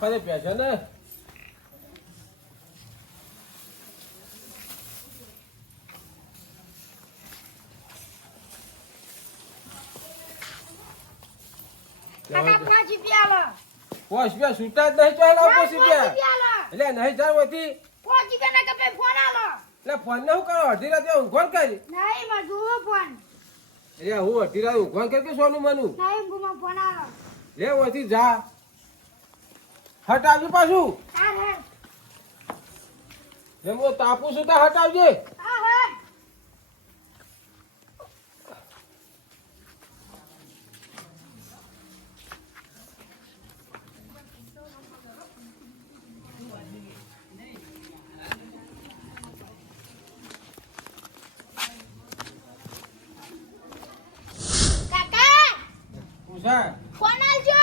રાખવા દે પૈસા ને પોસ રૂપિયા છૂટા જ નહીં ચાલો પોસ રૂપિયા એટલે નહીં જાવ હતી એટલે ફોન ને શું કરો અડધી રાતે ઊંઘોન કરી એટલે હું અડધી રાતે ઊંઘોન કરી કે સોનું મનું લે ઓથી જા હટ આવજો પાછું એમ હું તાપું છું ત્યાં હટ આવજે ફોન આલજો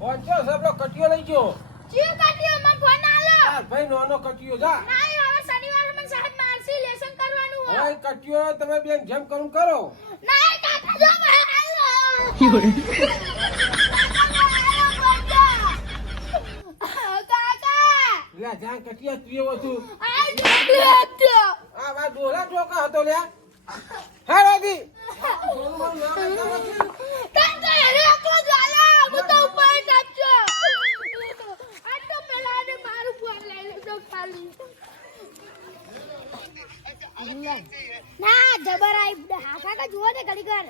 ફોન છો સબલો કટિયો લઈ ગયો જીઓ કાઢ્યો મને ફોન આલો તાર ભાઈ નોનો કટિયો જા નહીં હવે શનિવારે મને સાહેબ મારસી લેસન કરવાનું હોય હવે કટિયો તમે બેન જેમ કરું કરો નહીં કાકા જો ભાઈ આલો કાકા લે જા કટિયા તું એવો છું આ જો આ વા ડોલા ટોકા હતો લે હેરાદી કાકા એને એકલો જ આલો હું તો ઉપર કાપજો આ તો મેલાને મારું ફોન લઈ લેજો ખાલી ના જબર આઈ હા કાકા જુઓ ને ઘડી કર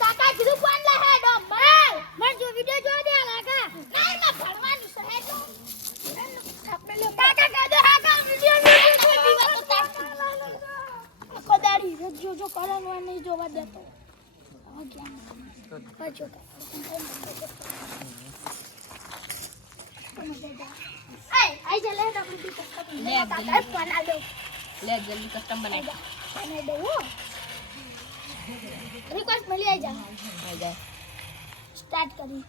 કાકા કીધું ફોન લે હે ડો મને જો વિડિયો જો દે કાકા નહીં માં ભણવાનું છે હે તો કાકા કહે દે હા કા વિડિયો કોદારી જો જો કરવાનું નહીં જોવા દેતો હવે કેમ પાછો આઈ જા લે તો બધી કસ્ટમ લે કાકા ફોન આલો લે જલ્દી કસ્ટમ બનાવી દો રિક્વેસ્ટ મળી આવી જા સ્ટાર્ટ કરી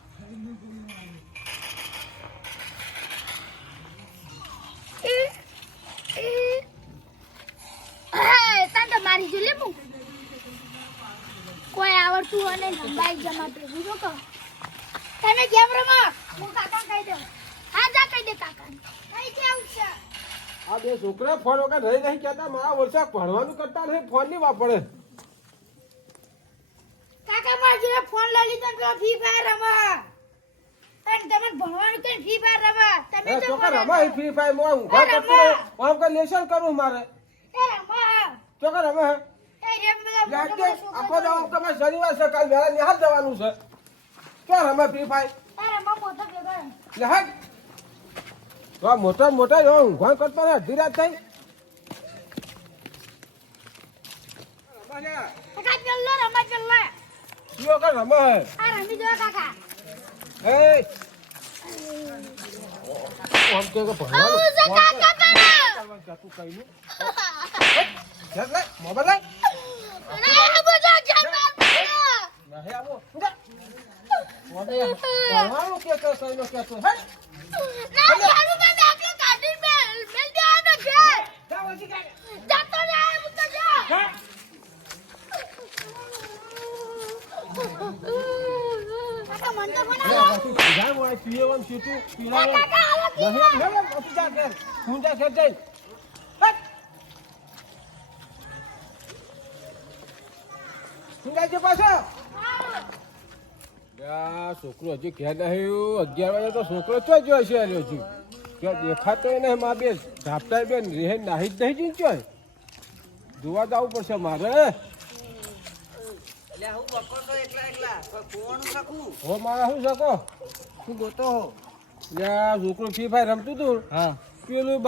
તાંડો મારી જો લે હું કોઈ આવડતું અને બાઈક જમા પેલું જો કહો તને કેમ રમો હું કાકા કહી દઉં હા જા કહી દે કાકા કઈ છે આવશે આ બે છોકરા ફોન વગર રહી નહીં કહેતા મારા વર્ષે ભણવાનું કરતા નહીં ફોન નહીં વાપરે કાકા મારા જોડે ફોન લઈ લીધો તો ફ્રી ફાયર રમો અને તમે ભણવાનું કે ફ્રી ફાયર રમો તમે તો છોકરા રમાય ફ્રી ફાયર માં ઊંઘા કરતો આમ કે લેશન કરું મારે એ રમો છોકરા રમે એ રેમ બધા આખો દાવ તમે શનિવાર છે કાલ વેલા નિહાલ જવાનું છે ક્યાં રમે ફ્રી ફાયર અરે મો મોટો ભેગો લે હટ તો મોટા મોટા જો ઊંઘા કરતો ને અડધી રાત થઈ કાકા ચલ્લો રમા ચલ્લો કયો કે રમે આ રમી જો કાકા એ આમ કે ભણવાનું આવું છે કાકા પણ તું કઈ નું લે મોબાઈલ લે ના બધા જમા નહીં આવો ભણવાનું કે તો સહીનો કે તો હે ના યાર મને આટલો કાઢી મેલ દે આનો ઘેર જા વસી કાઢ જાતો ને આ તો જા કાકા મન તો બનાવો જા મોય પીએવન સીટુ પીલાવો કાકા આવો નહીં નહીં ઓફિસ જા ઘેર હું જા ઘેર જઈ હટ હું જાય છે પાછો યા છોકરો હજી ઘેર નહીં 11 વાગે તો છોકરો ચો જોઈ છે હજી કે દેખાતો નહીં માં બે ઝાપટા બેન રહે નાહી જ નહીં જીન ચોય જોવા જવું પડશે મારે હું બકો તો એકલા કોણ શકું હો મારા શું શકો હું ગોતો હો યા છોકરો ફ્રી ફાયર રમતું હતું હા પેલું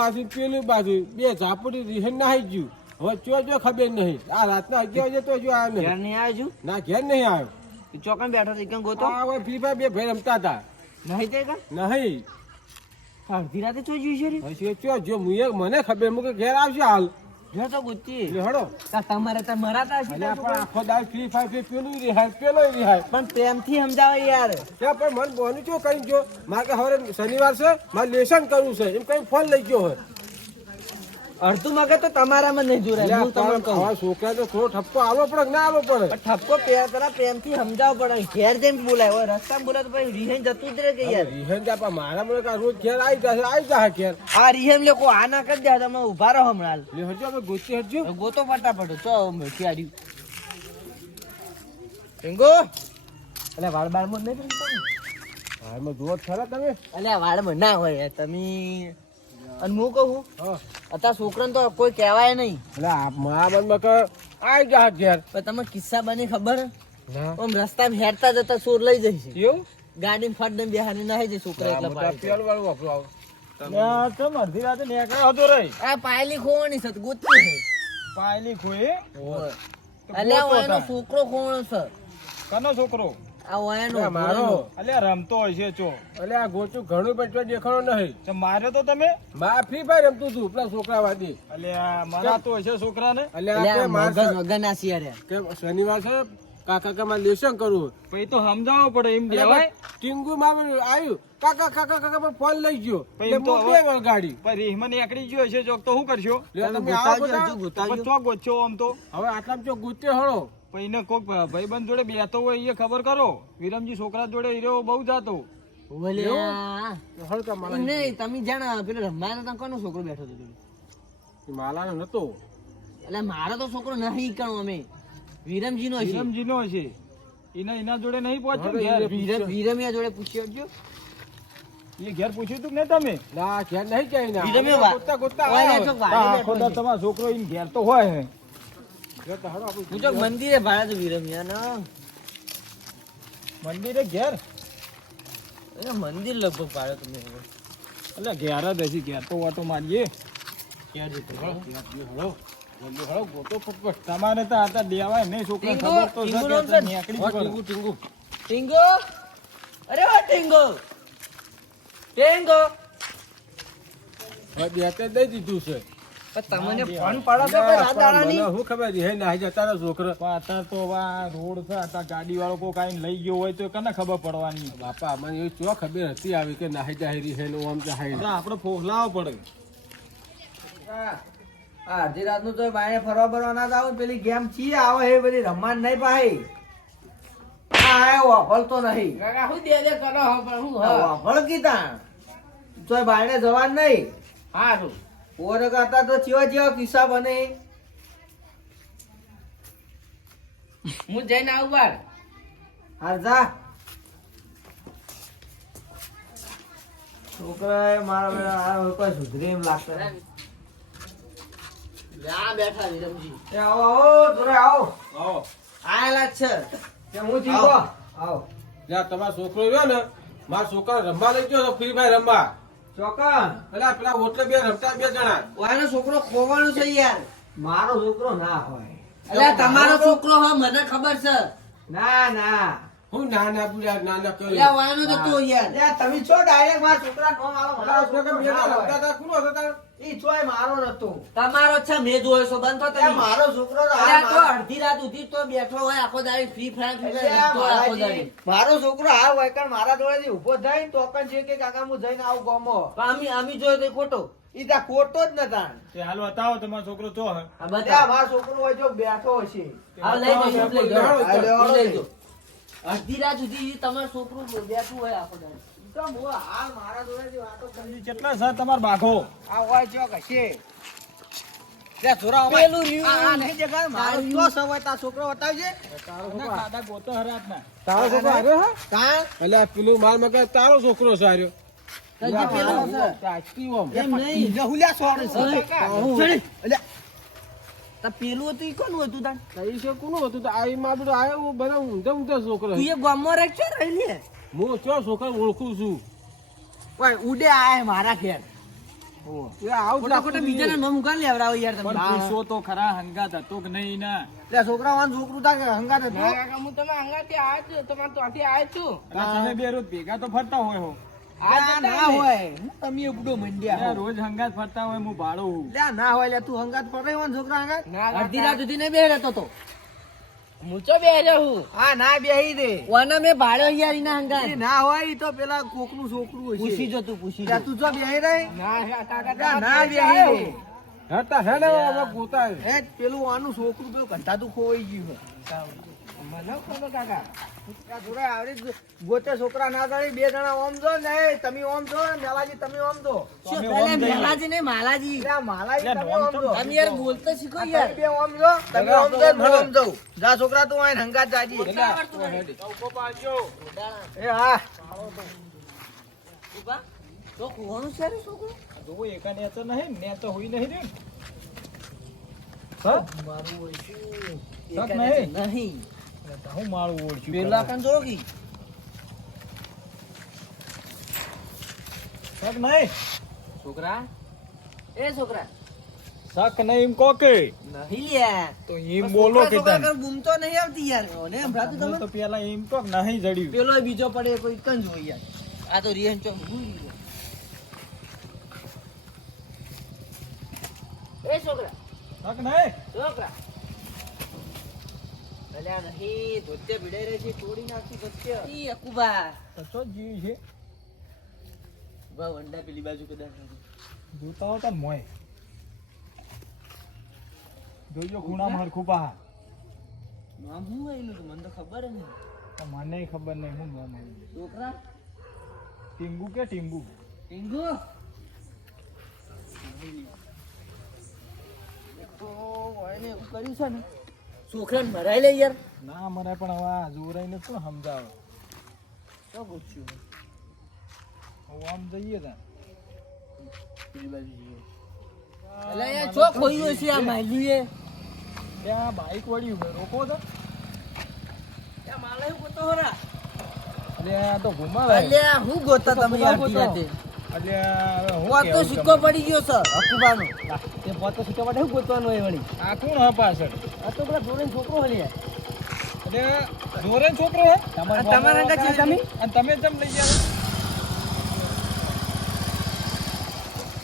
બાજુ બે ઝાપડી રહે નાહી ગયું હવે ચો જો ખબર નહીં આ રાતના 11 વાગે તો જો આવ્યો ઘેર નહીં નહીં આવ્યો ના ઘેર નહીં આવ્યો ચોકન બેઠો છે કેમ ગોતો આ હવે ફ્રી ફાયર બે ભાઈ રમતા હતા નહીં તે કા નહીં અડધી રાતે ચો જોઈ છે રે પછી ચો જો મને ખબર મુકે ઘેર આવશે હાલ ઘેર તો ગુચ્ચી એટલે હડો તમારે તો મરાતા છે અને પણ આખો દાળ ફ્રી ફાયર પેલું રિહાય પેલો રિહાય પણ પ્રેમથી સમજાવે યાર ત્યાં પણ મન બોનું ચો કઈ જો મારે કે હવે શનિવાર છે મારે લેશન કરવું છે એમ કઈ ફોન લઈ ગયો હોય અડધું મગજ તો તમારામાં નહીં જોડાય હું તમને કહું આવા છોકરા તો થોડો ઠપકો આલો પડે કે ના આલો પડે પણ ઠપકો પેલા પ્રેમથી સમજાવવો પડે ઘેર જઈને બોલાય હવે રસ્તામાં બોલાય તો પછી રિહાઈ જતું જ રહે કે યાર રિહેન જા મારા મને કાં રોજ ઘેર આવી જાય ઘેર આ રિહેમ લોકો આ ના કરી દે તમે ઉભા રહો હમણાં લે હજો આપણે ગોચી હજો ગોતો ફટાફટ ચો ક્યારી ટીંગો અલે વાળ બાળમાં નહીં હાલમાં જુઓ ખરા તમે અલે વાળમાં ના હોય યાર તમે અને હું કહું હા અત્યારે છોકરાને તો કોઈ કહેવાય નહીં એટલે મારા મનમાં કે આવી જા ઘેર પણ તમે કિસ્સા બની ખબર ના આમ રસ્તામાં હેરતા જતા ચોર લઈ જશે કેવું ગાડીમાં ફટ દઈને બેહારી ના જાય છોકરા એકલા પાડી પેલું વાળું વાપરો આવો અડધી રાતે નેકળ્યો હતો રે આ પાયલી ખોવાની છે ગોતી છે પાયલી ખોઈ અલ્યા ઓયાનો છોકરો ખોવાનો છે કનો છોકરો આ ઓયાનો મારો અલ્યા રમતો હોય છે ચો એટલે આ ગોચું ઘણું પણ ચોય દેખાડો નહીં તો માર્યો તો તમે ફ્રી ફાયર રમતું હતું પેલા છોકરા વાદી અલ્યા મરાતો હોય છે છોકરાને એટલે મગજ વગર ના શિયાર્યા કે શનિવાર છે કાકા કે મારે લેસન કરવું પછી તો સમજાવવો પડે એમ દેવાય ટીંગુ માં આવ્યું કાકા કાકા કાકા પર ફોન લઈ ગયો પછી એટલે તો મોકલે ગાડી પણ રીહમાં નીકળી ગયો છે ચોક તો શું કરશો લે તમે આવો બધા. પણ ચોક ગોચ્યો આમ તો હવે આટલા ચો ગુચે હળો પછી ને કોક ભાઈબંધ જોડે બેતો હોય એ ખબર કરો વિરમજી છોકરા જોડે હીરો બહુ જાતો ઓલ્યા હળકા માલા નહીં તમે જાણ પેલો રમવાનો તો કોનો છોકરો બેઠો હતો જોડે? માલા નતો એટલે મારો તો છોકરો નહીં કણો અમે વિરમજી નો છે વિરમજી નો છે એના જોડે નહીં પહોંચ્યો હવે ઘેર વિરમિયા જોડે પૂછ્યો જો એ ઘેર પૂછ્યું તું કે નહીં તમે ના ઘેર નહીં ક્યાંય ના વિરમ્યો વા- ગોતતા ગોતતા ઓય આવ્યા જો હોય. વાડી આખો બેઠો દાડો છે. તમારો છોકરો એમ ઘેર તો હોય હે ઘેર તો હળો આપણે હું જો મંદિરે ભાડે તો વિરમિયા નો મંદિરે ઘેર મંદિર લગભગ ભાડે તમે એટલે ઘેર જ હશે ઘેર તો ઓટો મારીએ હળો જલ્દી હળો ગોતો ફટફટ તમારે તો આતા દેવાય નહીં છોકરા ટીંગુ, ખબર તો છે ટીંગુ કે નામ છે ને? નીકળી હો, જ પડે. ટીંગુ ટીંગુ ટીંગો અરે ઓ ટીંગો ટીંગો હવે બેતે દઈ દીધું છે પણ તમને ફોન પાડો તો કોઈ રાત દાડાની? મને શું ખબર હે ના જતા રહ્યા છોકરા પણ અત્યારે તો આ રોડ છે અત્યારે ગાડી વાળો કોઈ કાંઈ લઈ ગયો હોય તો કને ખબર પડવાની બાપા મને એવી ચો ખબર હતી આવી કે નાહી જાહેરી હે ને આમ જાહેરી એટલે આપણે ફોસલાવો પડે અડધી રાત નું તો બારે ફરવા બરવા ના જાવ પેલી ગેમ છી આવે હે બધી રમવાન નહીં પાહી આ વાપરતો નહીં કાકા હું દે દે કરો હો પણ હું વાપર કીધા તો બારે જવાન નહીં હારું ઓરે કરતા તો ચેવા ચેવા કિસ્સા બને હું જઈને આવું બાર હાર જા છોકરા મારા આ કોઈ સુધરે એમ લાગતા નહીં. આ બેઠા વિરમજી એ આવો આવો જોરે આવો આવો આયેલા જ છે કે હું જીવો આવો જ્યાં તમારો છોકરો રહ્યો ને મારા છોકરા રમવા લઈ ગયો તો ફ્રી ફાયર રમવા ચોકન પેલા પેલા ઓટલે બે રમતા બે જણા ઓનો છોકરો ખોવાનો છે યાર મારો છોકરો ના હોય એટલે તમારો છોકરો હો મને ખબર છે ના ના હું નાના બુડા નાના એટલે કર્યું વાનો તો તું યાર યા તમે છો ડાયરેક્ટ મારા છોકરા નો મારો પેલા છોકરા બે જણા રમતા હતા કોનો હતા ઈ ચોય મારો નતો તમારો છે મેં જોયો છો બંધ તો યા તમે મારો છોકરો તો એટલે આ તો અડધી રાત સુધી તો બેઠો હોય આખો દાડી ફ્રી ફાયર રમતો હોય આખો દાડી મારો છોકરો આ હોય કારણ મારા જોડેથી ઊભો થાય તો કન છે કે કાકા હું જઈને આવું ગમો પણ અમે જોયો તો ખોટો ઈ તા ખોટો જ નતા તે હાલ બતાવો તમારો છોકરો ચો હે આ ત્યાં બતા મારો છોકરો હોય જો બેઠો હશે આ લઈ જજો લઈ જજો આ લેવાનો લઈ ને. જજો અડધી રાત સુધી તમારું છોકરું બેઠું હોય આખો દાડી તો હું હાલ મારા જોડેથી વાતો કરી કેટલા છે તમારો બાઘો આ હોય જો કશે લે છોરા પેલું રહ્યું. આ નહીં દેખાય મારો તો સવાય તા છોકરો બતાવજે ના કાદા ગોતો હરાત ના તારો છોકરો આવ્યો હે તા એટલે પેલું માર મગર તારો છોકરો છે આવ્યો હજી પેલું છે. આજથી ઓમ એમ નહીં લહુલ્યા છોડે છે ચડી. એટલે તા પેલું હતું ઈ કોનું હતું તા કઈ છે કોનું હતું તો આ મારું તો આવ્યો હું બધા ઊંધા ઊંધા છોકરો તું એ ગામમાં રહે છે રહી લે હું ચો છોકરા ઓળખું છું ઓય ઉડે આય મારા ઘેર એ આવું ખોટા ખોટા બીજાના નામ ઉગાડ લેવડાવો યાર તમે પણ પૂછો તો ખરા હંગાત હતો કે નહીં ના લે છોકરા વાન છોકરું તા કે હંગાત ના હતું કાકા હું તમે અંગાથી આવ્યો છું તમારે ત્યાંથી આવ્યો છું એટલે તમે બે રોજ ભેગા તો ફરતા હોય હો આ ના જતા ના ને. હોય હું તમે ઉડો મંડ્યા લે, હો. રોજ હંગાત ફરતા હોય હું ભાડો હું લે ના હોય લે તું હંગાત પર રહ્યો ને છોકરા હંગાત ના અડધી કાકા. રાત સુધી નહીં બેહી રહેતો તો હું તો બેહ્યો હું હા ના બેહી દે વાના મેં ભાડ્યો યાર એના હંગાત એ ના હોય ઈ તો પેલા કોકનું છોકરું હશે પૂછી જો તું પૂછી લે જો તું જો બેહી રહી ના કાકા લે ના તમારે બેહી આવ્યો. દે હા તા હે ને હવે ગોતા હે. હે પેલું આનું છોકરું પેલું કંટાતું ખોવાઈ ગયું છે મને ખબર કાકા આ જોડે આવડી જ ગોતે છોકરા ના તાળી બે જણા ઓમ જો ને તમે ઓમ જો ને મેલાજી તમે ઓમ જો શું પેલા મેલાજી ને માલાજી એટલે આ માલાજી તમે ઓમ જો તમે યાર બોલતા શીખો આ યાર તમે બે ઓમ જો તમે ઓમ જો ને હું ઓમ જાઉં જા છોકરા તું આય હંગાત જાજી ચૌકો પાડજો. એ હા ઉભા તો કોણ છે રે છોકરો જોવો એકા ને તો નહીં ને તો હોય નહીં રે મારું ઓળખ્યું શક એકાને નહીં હું મારું ઓળખ્યું પેલા કન જોગી શક નહીં છોકરા એ છોકરા શક નહીં એમ કો કે નહીં લ્યા તો એમ બોલો કે તને ગુમતો નહીં આવતી યાર ઓને સંભળાતું હું તમે તો પેલા એમ તો નહીં જડ્યું પેલો બીજો પડે કોઈ કન જોઈ યાર આ તો રિયન ચોક ભૂલી ગયો એ છોકરા શક નહીં છોકરા અલ્યા નહીં ધોતે ભીડાઈ રહી છે તોડી નાખી ધોતે ઈ અકુબા તો જીવ છે બા વંડા પેલી બાજુ કદાચ જોતા હોતા ને મોય જોજો ખૂણામાં હરખું પા નામ શું આયેલું તો મને તો ખબર નહીં તો મને ખબર નહીં હું નામ આવ્યું છોકરા ટીંગુ કે ટીંગુ ટીંગુ તો એને એવું કર્યું છે ને છોકરાને મરાઈ લે યાર ના મરે પણ હવે આ જોરાઈને કોણ સમજાવે શું પૂછ્યું હવે આમ જઈએ તા પેલી બાજુ જઈએ અલે યાર ચોક ખોયું છે આ માલ્યું એ ત્યાં બાઈક વળ્યું હોય રોકો તો ત્યાં માલાયું ગોતો હોરા એટલે આ તો ઘુમાવે અલ્યા હું ગોતા તમે યાર પીરાતે એટલે હવે હું પોત તો કેવું સિક્કો તમને? પડી ગયો છે અકુબાનો તે પોત તો સિક્કો માટે શું ગોતવાનું હોય વળી આ કોણ હા પાછળ આ તો પેલા જોડે છોકરો હલી યાર એટલે જોરે છોકરો હે અને તમારા અંગત છે તમે? અને તમે કેમ લઈ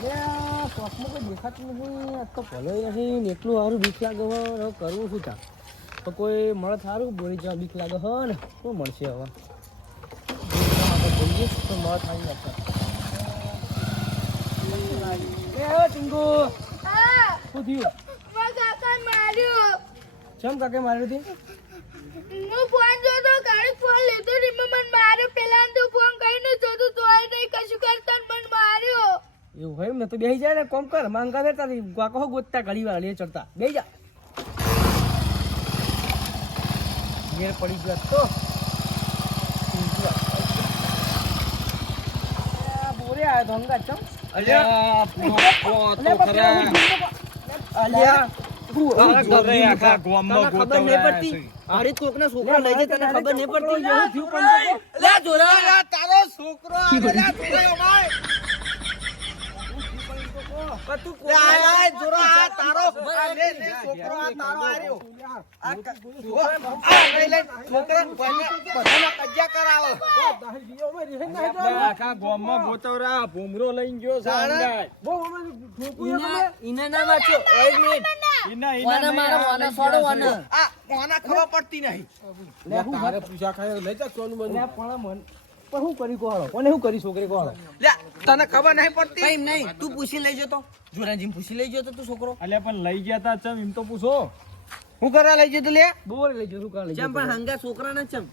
ગયા શોખમાં કોઈ દેખાતું નથી આ તો ભલો નથી ને એટલું સારું બીક લાગે હવે હવે કરવું શું તા તો કોઈ મળે સારું બોલી જવા બીક લાગે હો ને શું મળશે હવે બોલીએ તો મળે થાય નથી ટીંગુ હા શું થયું મારા કાકાને માર્યું ચમ કાકે માર્યું હતી હું ફોન જોતો ગાડી ફોન લીધો ને મને માર્યો પેલા તું ફોન કરીને જોતો તો આઈ નહીં કશું કરતા ને મને માર્યો એવું હોય ને તો બેસી જાય ને કોમ કર માંગા દે તારી કાકો ગોતતા ઘડી વાર લે ચડતા બેસી જા મેળ પડી ગયો તો બોરે આવ્યો તો હંગાત ચમ અલ્યા તો ખરા અલ્યા તારા ઘરે આખા ગામમાં તને ખબર નહીં પડતી ગોતવરાયા હારી કોકના છોકરા લઈ જાય તને ખબર નહીં પડતી એવું થયું પણ લે જોરા તારો છોકરો અલ્યા તું કયો ભાઈ તું આય જોરો આ તારો આ લે છોકરો આ તારો આર્યો આ લઈ લે છોકરા બધાના કજ્જા કરાવો આખા ગામમાં ગોતવરા ભૂમરો લઈને ગયો સાંગાય ઇના ના વાંચો એક મિનિટ ઈના વાના મારા વાના છોડો વાના આ કોના ખબર પડતી નહીં તારે પૂછા ખાય લઈ જા સોનું મને પણ શું કરી કોહળો કોને શું કરી છોકરી કોહળો લે તને ખબર નહીં પડતી કઈ નહીં તું પૂછી લઈ જતો જોરાજી પૂછી લઈ જતો તું છોકરો અલ્યા પણ લઈ ગયા તા ચમ એમ તો પૂછો હું કરવા લઈ જતો લે બોર લઈ જતો કાલે ચમ પણ હંગા છોકરા ના ચમ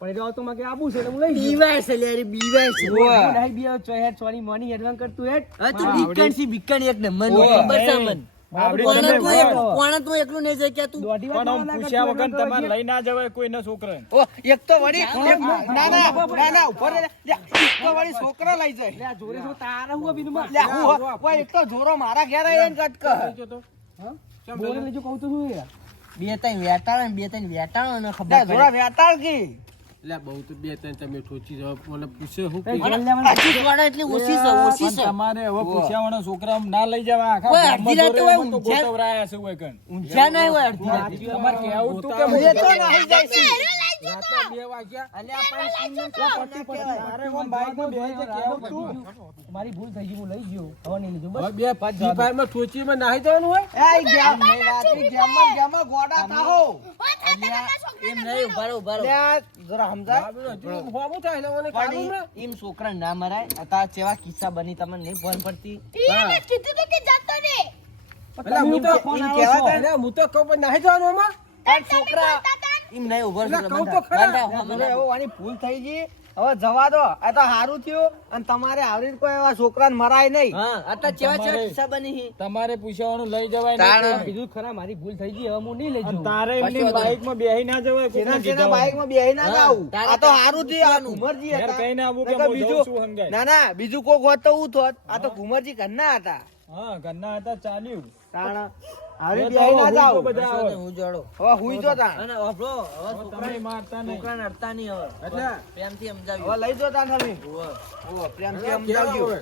પણ એ તો માં કે આબુ છે એટલે હું લઈ જઉં બીવાય છે લે બીવાય છે ડાઈ બીવા ચોહેટ સોની મોની એડવાન્સ કરતું હેટ હા તું બીકણ સી બીકણ એક નંબર નો ખબર છે મન કોણ તું એકલું નહીં જાય કે તું પણ આમ પૂછ્યા વગર તમારે લઈ ના જવાય કોઈના છોકરાને ઓ એક તો વળી ના ના ઉપર લે એક તો વળી છોકરો લઈ જાય લે જોરે જો તારા હું બીનમાં લે હું ઓય એક તો જોરો મારા ઘેર આવીને કટક બોલે લેજો કહું તો શું યાર બે ત્રણ વેટાળો ને ખબર લે જોરા વેતાળ કી એટલે બહુ તો બે ત્રણ તમે ઠોચી જાવ મને પૂછે હું પડે આજી વાળા એટલે ઓછી છે ઓછી છે તમારે હવે પૂછ્યાવાળા છોકરા ના લઈ જવા આખા ઓય, ગામમાં અડધી રાતે જોડે હોય, તો ગોતવરાયા છે ઓય કણ. ઊંઝા નહીં હોય અડધી રાતે તમારે કેવું તું કે એ તો નહીં જાય છે રાતના 2 વાગ્યા અલ્યા પણ મારે ઓમ બાઈકમાં બેહી કે કેવું તું મારી ભૂલ થઈ ગઈ હું લઈ ગયો હવે નહીં લીધું બસ હવે બે ફ્રી ફાયરમાં ઠોચીમાં નાહી જવાનું હોય એ ગેમ નહીં રાતી ગેમમાં ગોડા થાહો એમ નહીં ઉભારો લે જરા સમજાય હજુ હોવું થાય એટલે મને કાઢું ને એમ છોકરા ના મરાય અતા ચેવા કિસ્સા બની તમને નહીં ફોન પડતી એને કીધું તો કે જતો રે એટલે હું તો એમ કહેવા તા ને. હું તો કહું પણ નાહી જવાનું આમાં તાર છોકરા એમ નહીં ઉભો એટલે કહું તો ખરા. હવે એવો આની ભૂલ થઈ ગઈ હવે જવા દો આ તો સારું થયું અને તમારે આવી કોઈ એવા છોકરાને મરાય નહીં હા આ તો ચેવા ચેવા કિસ્સા બની હી. તમારે પૂછવાનું લઈ જવાય તાણ. નહીં કીધું ખરા મારી ભૂલ થઈ ગઈ હવે હું નહીં લઈ જઉં. તારે કશો એમની વાંધો બાઈક માં બેહી ના જવાય કોકને જેના કીધા બાઈકમાં બેહી ના જાવું તારે આ તો તારે સારું થયું આ ઘુમરજી ઘેર હતા કહીને આવું કે નકર હું જઉં છું હંગાઈ. ના ના બીજું કોક હોત તો હું થોત આ તો ઘુમરજી ઘરના હતા હા ઘરના હતા ચાલ્યું તાણ આવી એ તો બેહી ના હું જાવ તો બધા કશો આવે. નહીં, હું જોડો હવે હુઈ જો તાણ અને વાપરો હવે તમે છોકરા મારતા નહીં. છોકરાને અડતા નહીં હવે એટલે પ્રેમથી હવે સમજાવ્યું લઈ જો તાણ તમે હોવે. ઓ પ્રેમથી કેવા સમજાવજો હવે?